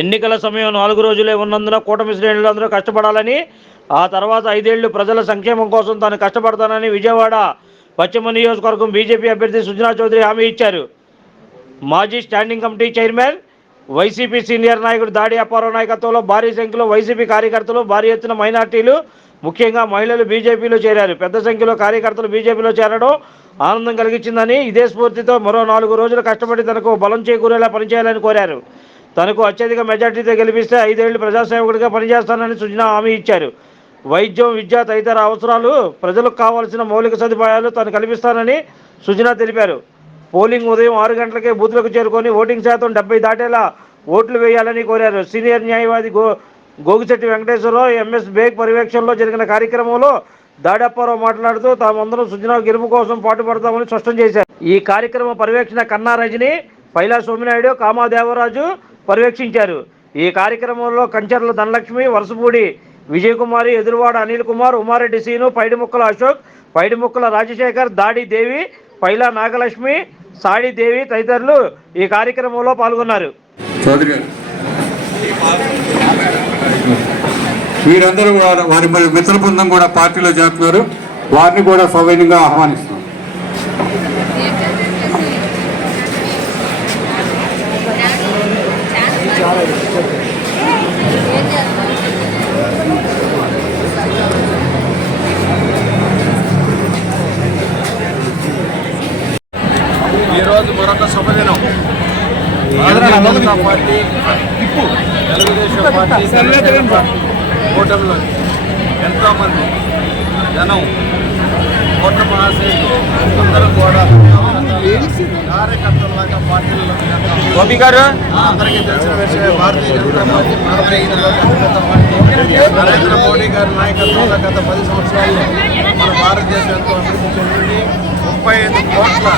ఎన్నికల సమయం నాలుగు రోజులే ఉన్నందున కూటమి శ్రేణులందరూ కష్టపడాలని ఆ తర్వాత ఐదేళ్ళు ప్రజల సంక్షేమం కోసం తాను కష్టపడతానని విజయవాడ పశ్చిమ నియోజకవర్గం బీజేపీ అభ్యర్థి సుజనా చౌదరి హామీ ఇచ్చారు. మాజీ standing committee chairman YCP senior నాయకుడు దాడి అప్పారావు నాయకత్వంలో భారీ సంఖ్యలో వైసీపీ కార్యకర్తలు భారీ ఎత్తున మైనార్టీలు ముఖ్యంగా మహిళలు బీజేపీలో చేరారు. పెద్ద సంఖ్యలో కార్యకర్తలు బీజేపీలో చేరడం ఆనందం కలిగించిందని ఇదే స్ఫూర్తితో మరో నాలుగు రోజులు కష్టపడి తనకు బలం చేకూరేలా పనిచేయాలని కోరారు. తనకు అత్యధిక మెజార్టీతో గెలిపిస్తే ఐదేళ్ళు ప్రజాసేవకుడిగా పనిచేస్తానని సుజనా హామీ ఇచ్చారు. వైద్యం విద్య తదితర అవసరాలు ప్రజలకు కావాల్సిన మౌలిక సదుపాయాలు తాను కల్పిస్తానని సుజనా తెలిపారు. పోలింగ్ ఉదయం ఆరు గంటలకే బూత్లకు చేరుకొని ఓటింగ్ శాతం డెబ్బై దాటేలా ఓట్లు వేయాలని కోరారు. సీనియర్ న్యాయవాది గో గోగిశెట్టి వెంకటేశ్వరరావు ఎంఎస్ బేగ్ పర్యవేక్షణలో జరిగిన కార్యక్రమంలో దాడప్పారావు మాట్లాడుతూ తామందరం సుజనా గెలుపు కోసం పాటుపడతామని స్పష్టం చేశారు. ఈ కార్యక్రమ పర్యవేక్షణ కన్నా రజని పైలా సోమినాయుడు కామా దేవరాజు పర్యవేక్షించారు. ఈ కార్యక్రమంలో కంచర్ల ధనలక్ష్మి వరుసపూడి విజయకుమారి ఎదురువాడ అనిల్ కుమార్ ఉమారెడ్డి సీను పైడిముక్కల అశోక్ పైడిముక్కల రాజశేఖర్ దాడి దేవి పైలా నాగలక్ష్మి సాడి దేవి తదితరులు ఈ కార్యక్రమంలో పాల్గొన్నారు. చౌదరి వీరందరూ కూడా వారి మరి మిత్ర బృందం కూడా పార్టీలో చేస్తున్నారు వారిని కూడా సౌకర్యంగా ఆహ్వానిస్తున్నారు ఈరోజు మరొక శుభదినం. భారతీయ జనతా పార్టీ తెలుగుదేశం పార్టీ కూటమిలో ఎంతోమంది జనం ఓట్ల మహాశైలు అందరూ కూడా కార్యకర్తలాగా పార్టీల్లో గోపి గారు. అందరికీ తెలిసిన విషయమే భారతీయ జనతా పార్టీ భారతదేశంలో అతిపెద్ద పార్టీ నరేంద్ర మోడీ గారి నాయకత్వంలో గత పది సంవత్సరాల్లో మన భారతదేశం ఎంతో అభివృద్ధి చెందింది. ముప్పై ఐదు కోట్ల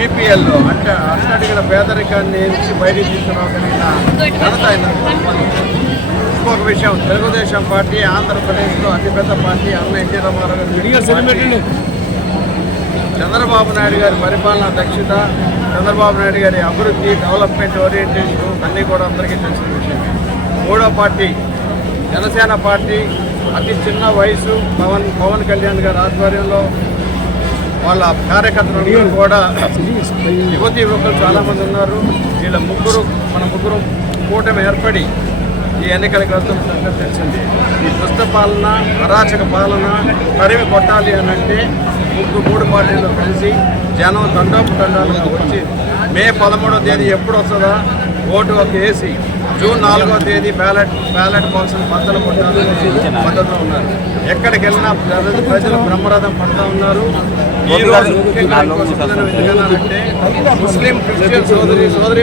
బీపీఎల్ అంటే అట్టడిగిన పేదరికాన్ని నుంచి బయటికి తీసుకురాగలిగిన ఘనత ఆయన ఇంకొక విషయం తెలుగుదేశం పార్టీ ఆంధ్రప్రదేశ్లో అతిపెద్ద పార్టీ అన్న ఎన్టీ రామారావు గారి చంద్రబాబు నాయుడు గారి పరిపాలన దక్షత చంద్రబాబు నాయుడు గారి అభివృద్ధి డెవలప్మెంట్ ఓరియంటేషన్ అన్నీ కూడా అందరికీ తెలిసిన విషయం. మూడో పార్టీ జనసేన పార్టీ అతి చిన్న వయసు పవన్ పవన్ కళ్యాణ్ గారి ఆధ్వర్యంలో వాళ్ళ కార్యకర్తలు కూడా యువతి యువకులు చాలామంది ఉన్నారు. వీళ్ళ ముగ్గురు మన ముగ్గురు కూటమి ఏర్పడి ఈ ఎన్నికలకు వెళ్తున్న తెలిసింది. ఈ దుష్ట పాలన అరాచక పాలన తరిమి కొట్టాలి అని అంటే ముగ్గురు మూడు పార్టీలు కలిసి జనం దండోపు దండాలుగా వచ్చి మే పదమూడో తేదీ ఎప్పుడు వస్తుందా? ఓటు ఒక వేసి జూన్ నాలుగో తేదీ బ్యాలెట్ బ్యాలెట్ బాక్సులు బద్దలు కొట్టాలని పద్ధతిలో ఉన్నారు. ఎక్కడికి వెళ్ళినా ప్రజలు బ్రహ్మరథం పడుతూ ఉన్నారు. ఈ రోజు ముఖ్యంగా ఎందుకన్నారంటే ముస్లిం క్రిస్టియన్ సోదరి సోదరి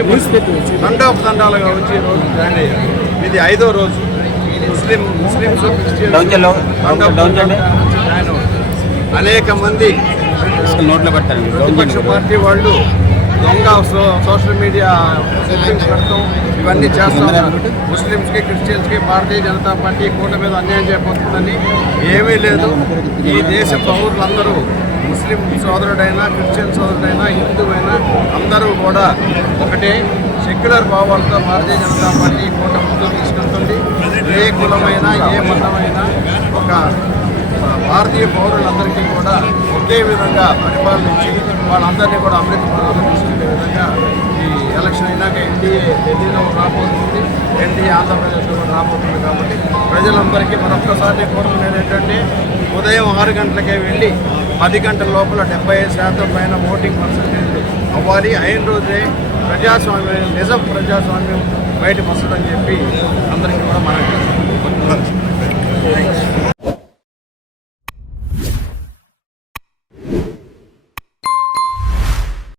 దండోపు దండాలుగా వచ్చి రోజు జాయిన్ అయ్యారు. ఇది ఐదో రోజు ముస్లిం క్రిస్టియన్ అవ్వడం. అనేక మంది నోట్లో ప్రతిపక్ష పార్టీ వాళ్ళు దొంగ సో- సోషల్ మీడియా సెట్టింగ్స్ పెడతాం. ఇవన్నీ చేస్తా ముస్లిమ్స్కి క్రిస్టియన్స్కి భారతీయ జనతా పార్టీ కూట మీద అన్యాయం చేయబోతుందని ఏమీ లేదు. ఈ దేశ పౌరులందరూ ముస్లిం సోదరుడైనా క్రిస్టియన్ సోదరుడైనా హిందువైనా అందరూ కూడా ఒకటే సెక్యులర్ భావాలతో భారతీయ జనతా పార్టీ కూట ముందుకు తీసుకెళ్తుంది. ఏ కులమైనా ఏ మతమైనా ఒక భారతీయ పౌరులందరికీ కూడా అదే విధంగా పరిపాలించి వాళ్ళందరినీ కూడా అమృత పదవులు తీసుకునే విధంగా ఈ ఎలక్షన్ అయినాక ఎన్డీఏ ఢిల్లీలో రాబోతుంది. ఎన్డీఏ ఆంధ్రప్రదేశ్లో కూడా రాబోతుంది కాబట్టి ప్రజలందరికీ మరొక్కసారి కోరుకునేది ఏంటంటే ఉదయం ఆరు గంటలకే వెళ్ళి పది గంటల లోపల డెబ్బై ఐదు శాతం పైన ఓటింగ్ పర్సంటేజ్ అవ్వాలి. అయిన రోజే ప్రజాస్వామ్యం నిజం ప్రజాస్వామ్యం బయటకు వస్తుందని చెప్పి అందరికీ కూడా మనం